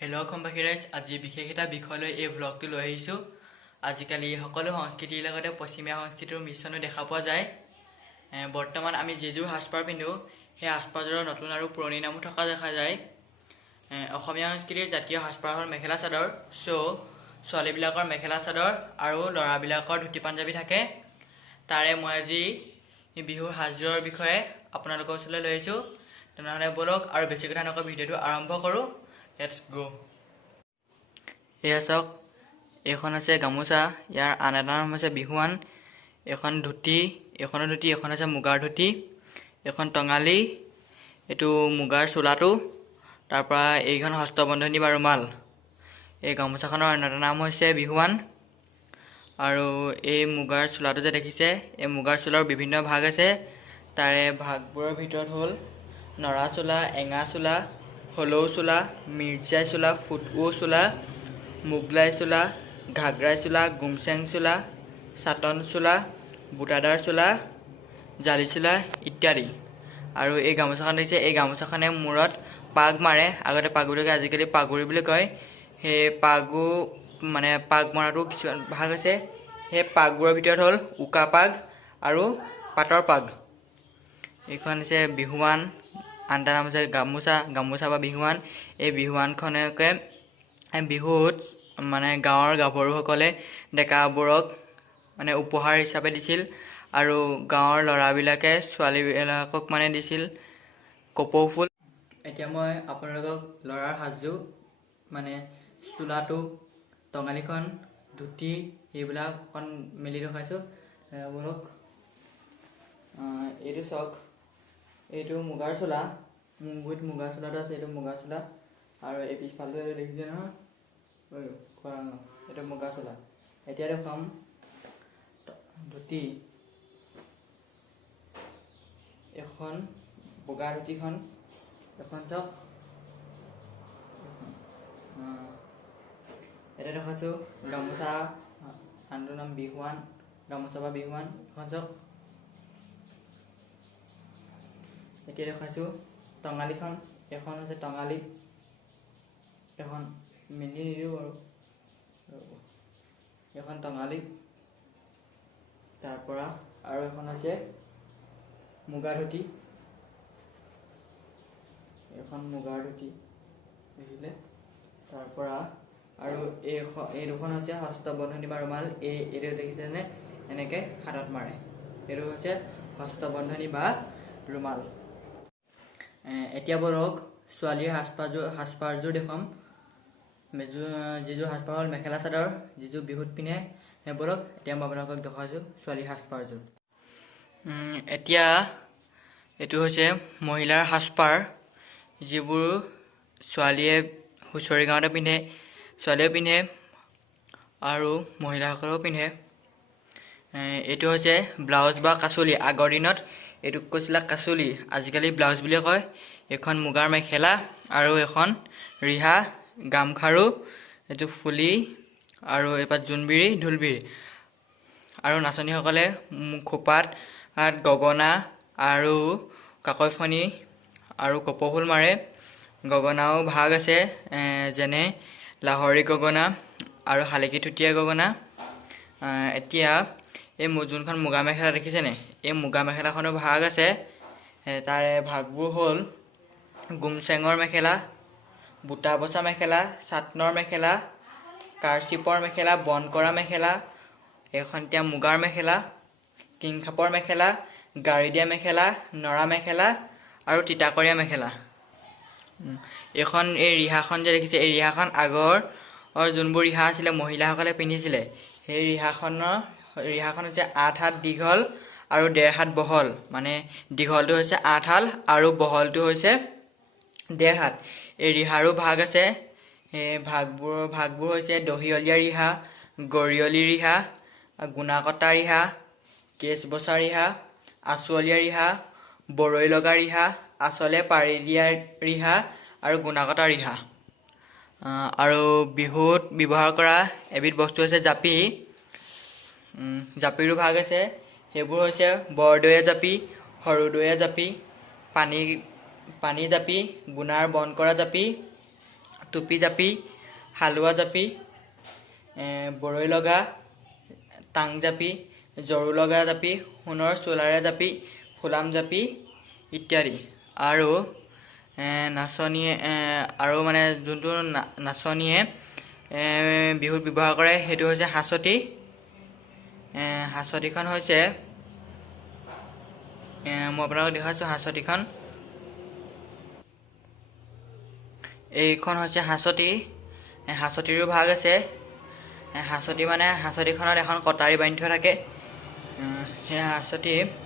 Hello' অসমবাসী ৰাইজ, আজি বিশেষ এটা বিষয়লৈ এই ব্লগটো লৈ আহিছোঁ। আজিকালি সকলো সংস্কৃতিৰ লগতে পশ্চিমীয়া সংস্কৃতিৰ মিশ্ৰণো দেখা পোৱা যায়। বৰ্তমান আমি যিযোৰ সাজপাৰ পিন্ধোঁ সেই সাজপাৰযোৰৰ নতুন আৰু পুৰণি নামো থকা দেখা যায়। অসমীয়া সংস্কৃতিৰ জাতীয় সাজপাৰ হ'ল মেখেলা চাদৰ। ছোৱালীবিলাকৰ মেখেলা চাদৰ আৰু ল'ৰাবিলাকৰ ধুতি পাঞ্জাবী থাকে। তাৰে মই আজি বিহুৰ সাজযোৰৰ বিষয়ে আপোনালোকৰ ওচৰলৈ লৈ আহিছোঁ। তেনেহ'লে ব'লক আৰু বেছি কথা নকৈ ভিডিঅ'টো আৰম্ভ কৰোঁ। লেটছ গো। এয়া চাওক, এইখন আছে গামোচা, ইয়াৰ আন এটা নাম হৈছে বিহুৱান। এখন ধুতি, এইখনো ধুতি, এখন আছে মুগাৰ ধুতি, এখন টঙালি, এইটো মুগাৰ চোলাটো, তাৰপৰা এইখন হস্তবন্ধনী বা ৰুমাল। এই গামোচাখনৰ আন এটা নাম হৈছে বিহুৱান। আৰু এই মুগাৰ চোলাটো যে দেখিছে, এই মুগাৰ চোলাৰ বিভিন্ন ভাগ আছে। তাৰে ভাগবোৰৰ ভিতৰত হ'ল নৰা চোলা, এঙা চোলা, হলৌ চোলা, মিৰ্জাই চোলা, ফুটও চোলা, মোগলাই চোলা, ঘাগৰাই চোলা, গুমচেং চোলা, চাটন চোলা, বুটাদাৰ চোলা, জালি চোলা ইত্যাদি। আৰু এই গামোচাখন দেখিছে, এই গামোচাখনে মূৰত পাগ মাৰে। আগতে পাগুৰিকে আজিকালি পাগুৰি বুলি কয়। সেই পাগো পাগ মৰাটো কিছুমান ভাগ আছে। সেই পাগবোৰৰ ভিতৰত হ'ল উকা পাগ আৰু পাটৰ পাগ। এইখন হৈছে বিহুৱান, আন এটা নাম হৈছে গামোচা, গামোচা বা বিহুৱান। এই বিহুৱানখনকে বিহুত গাঁৱৰ গাভৰুসকলে ডেকাবোৰক উপহাৰ হিচাপে দিছিল। আৰু গাঁৱৰ ল'ৰাবিলাকে ছোৱালীবিলাকক দিছিল কপৌ ফুল। এতিয়া মই আপোনালোকক ল'ৰাৰ সাজযোৰ চোলাটো, টঙালিখন, ধুতি এইবিলাক অকণ মেলি ৰখাইছোঁ। বলক, এইটো চাওক, এইটো মুগাৰ চোলা, মোৰ গুৰিত মুগাৰ চোলাটো আছে, এইটো মুগাৰ চোলা। আৰু এই পিছফালটো দেখিছে নহয়, এইটো মুগাৰ চোলা। এতিয়া দেখুৱাম ধুতি। এখন বগা ধুতিখন, এখন চাওক, এতিয়া দেখাইছোঁ গামোচা, আনটোৰ নাম বিহুৱান, গামোচা বা বিহুৱান, এখন চাওক। এতিয়া দেখাইছোঁ টঙালিখন, এখন হৈছে টঙালি, এখন মেলি নিদিওঁ বাৰু, এখন টঙালি। তাৰপৰা আৰু এখন হৈছে মুগা ধুতি, এখন মুগাৰ ধুতি দেখিলে। তাৰপৰা আৰু এই দুখন হৈছে হস্তবন্ধনী বা ৰুমাল। এইটো দেখিছেনে, এনেকৈ হাতত মাৰে, এইটো হৈছে হস্তবন্ধনী বা ৰুমাল। এতিয়া বলক ছোৱালীৰ সাজপাৰযোৰ দেখুৱাম। যিযোৰ সাজপাৰ হ'ল মেখেলা চাদৰ, যিযোৰ বিহুত পিন্ধে। বলক এতিয়া মই আপোনালোকক দেখুৱাইছোঁ ছোৱালীৰ সাজপাৰযোৰ। এতিয়া এইটো হৈছে মহিলাৰ সাজপাৰ, যিবোৰ ছোৱালীয়ে হুঁচৰি গাওঁতে পিন্ধে, ছোৱালীয়েও পিন্ধে আৰু মহিলাসকলেও পিন্ধে। এইটো হৈছে ব্লাউজ বা কাচলি। আগৰ দিনত এইটোক কৈছিলে কাচলি, আজিকালি ব্লাউজ বুলিয়ে কয়। এখন মুগাৰ মেখেলা আৰু এখন ৰিহা, গামখাৰু, এইটো ফুলি আৰু এইপাত জোনবিৰি, ঢোলবিৰি। আৰু নাচনীসকলে খোপাত গগনা আৰু কাকৈ ফণি আৰু কপৌ ফুল মাৰে। গগনাও ভাগ আছে, যেনে লাহৰী গগনা আৰু শালিকী থুতীয়া গগনা। এতিয়া এই যোনখন মুগা মেখেলা দেখিছেনে, এই মুগা মেখেলাখনৰ ভাগ আছে। তাৰে ভাগবোৰ হ'ল গুমচেঙৰ মেখেলা, বুটা বচা মেখেলা, চাটনৰ মেখেলা, কাৰচিপৰ মেখেলা, বন কৰা মেখেলা, এইখন এতিয়া মুগাৰ মেখেলা, কিংখাপৰ মেখেলা, গাৰি দিয়া মেখেলা, নৰা মেখেলা আৰু তিতাকৰীয়া মেখেলা। এই ৰিহাখন যে দেখিছে, এই ৰিহাখন আগৰ যোনবোৰ ৰিহা আছিলে মহিলাসকলে পিন্ধিছিলে। সেই ৰিহাখন হৈছে 8 হাত দীঘল আৰু 1.5 হাত বহল। দীঘলটো হৈছে 8 হাত আৰু বহলটো হৈছে 1.5 হাত। এই ৰিহাৰো ভাগ আছে। সেই ভাগবোৰ হৈছে দহিয়লীয়া ৰিহা, গৰিয়লী ৰিহা, গুণাকটা ৰিহা, কেচ বচা ৰিহা, আঁচুৱলীয়া ৰিহা, বৰৈ লগা ৰিহা, আঁচলে পাৰি দিয়া ৰিহা আৰু গুণাকটা ৰিহা। আৰু বিহুত ব্যৱহাৰ কৰা এবিধ বস্তু হৈছে জাপি। জাপিৰো ভাগ আছে। সেইবোৰ হৈছে বৰদৈয়া জাপি, সৰুদৈয়া জাপি, পানী জাপি, গুণাৰ বন কৰা জাপি, টুপি জাপি, হালোৱা জাপি, বৰৈ লগা, টাং জাপি, জৰু লগা জাপি, সোণৰ চোলাৰে জাপি, ফুলাম জাপি ইত্যাদি। আৰু নাচনীয়ে আৰু মানে যোনটো নাচনীয়ে বিহুত ব্যৱহাৰ কৰে সেইটো হৈছে হাঁচতি। হাঁচতিখন হৈছে মই আপোনালোকক দেখাইছোঁ হাঁচতিখন। এইখন হৈছে হাঁচতি। হাঁচতিৰো ভাগ আছে। হাঁচতি মানে হাঁচতিখনত এখন কটাৰী বান্ধি থোৱা থাকে। সেই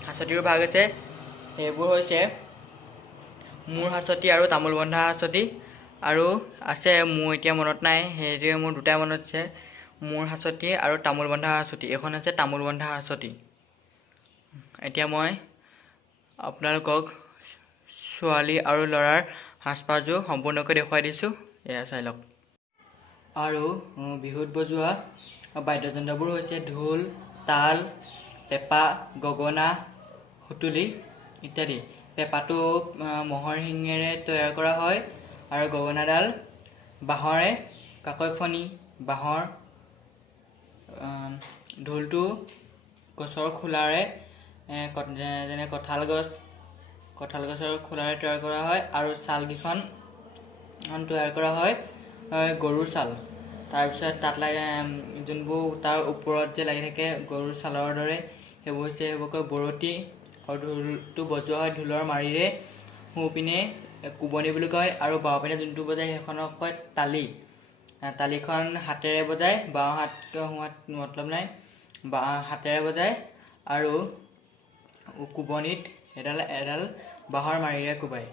হাঁচতিৰো ভাগ আছে। সেইবোৰ হৈছে মূৰ হাঁচতি আৰু তামোল বন্ধা হাঁচতি। আৰু আছে মোৰ এতিয়া মনত নাই, সেইটোৱে মোৰ দুটাই মনত আছে, মূৰ হাঁচতি আৰু তামোল বন্ধা হাঁচতি। এইখন হৈছে তামোল বন্ধা হাঁচতি। এতিয়া মই আপোনালোকক ছোৱালী আৰু ল'ৰাৰ সাজপাৰযোৰ সম্পূৰ্ণকৈ দেখুৱাই দিছোঁ, এয়া চাই লওক। আৰু বিহুত বজোৱা বাদ্যযন্ত্ৰবোৰ হৈছে ঢোল, তাল, পেঁপা, গগনা, সুতুলি ইত্যাদি। পেঁপাটো ম'হৰ শিঙেৰে তৈয়াৰ কৰা হয় আৰু গগনাডাল বাঁহৰে, কাকৈ বাঁহৰ, ঢোলটো গছৰ খোলাৰে, যেনে কঁঠাল গছৰ খোলাৰে তৈয়াৰ কৰা হয়। আৰু ছালকেইখন তৈয়াৰ কৰা হয় গৰুৰ ছাল। তাৰপিছত তাত যোনবোৰ তাৰ ওপৰত যে লাগি থাকে গৰুৰ ছালৰ দৰে, সেইবোৰ কয় বৰতি। আৰু ঢোলটো বজোৱা হয় ঢোলৰ মাৰিৰে। সোঁপিনে কোবনি বুলি কয় আৰু বাওঁপিনে যোনটো বজায় সেইখনক কয় তালি। তালিখন হাতেৰে বজায়, বাওঁ হাত সোঁ হাত মতলব নাই, হাতেৰে বজায় আৰু কোবনিত এডাল বাঁহৰ মাৰিৰে কোবায়।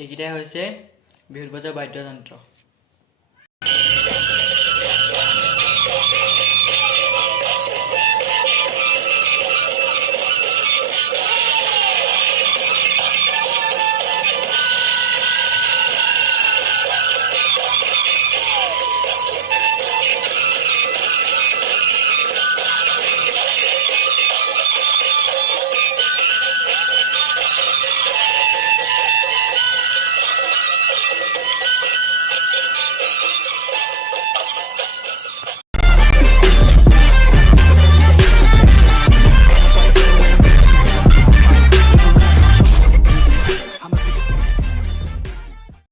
এইকেইটাই হৈছে বিহুত বজোৱা বাদ্যযন্ত্ৰ।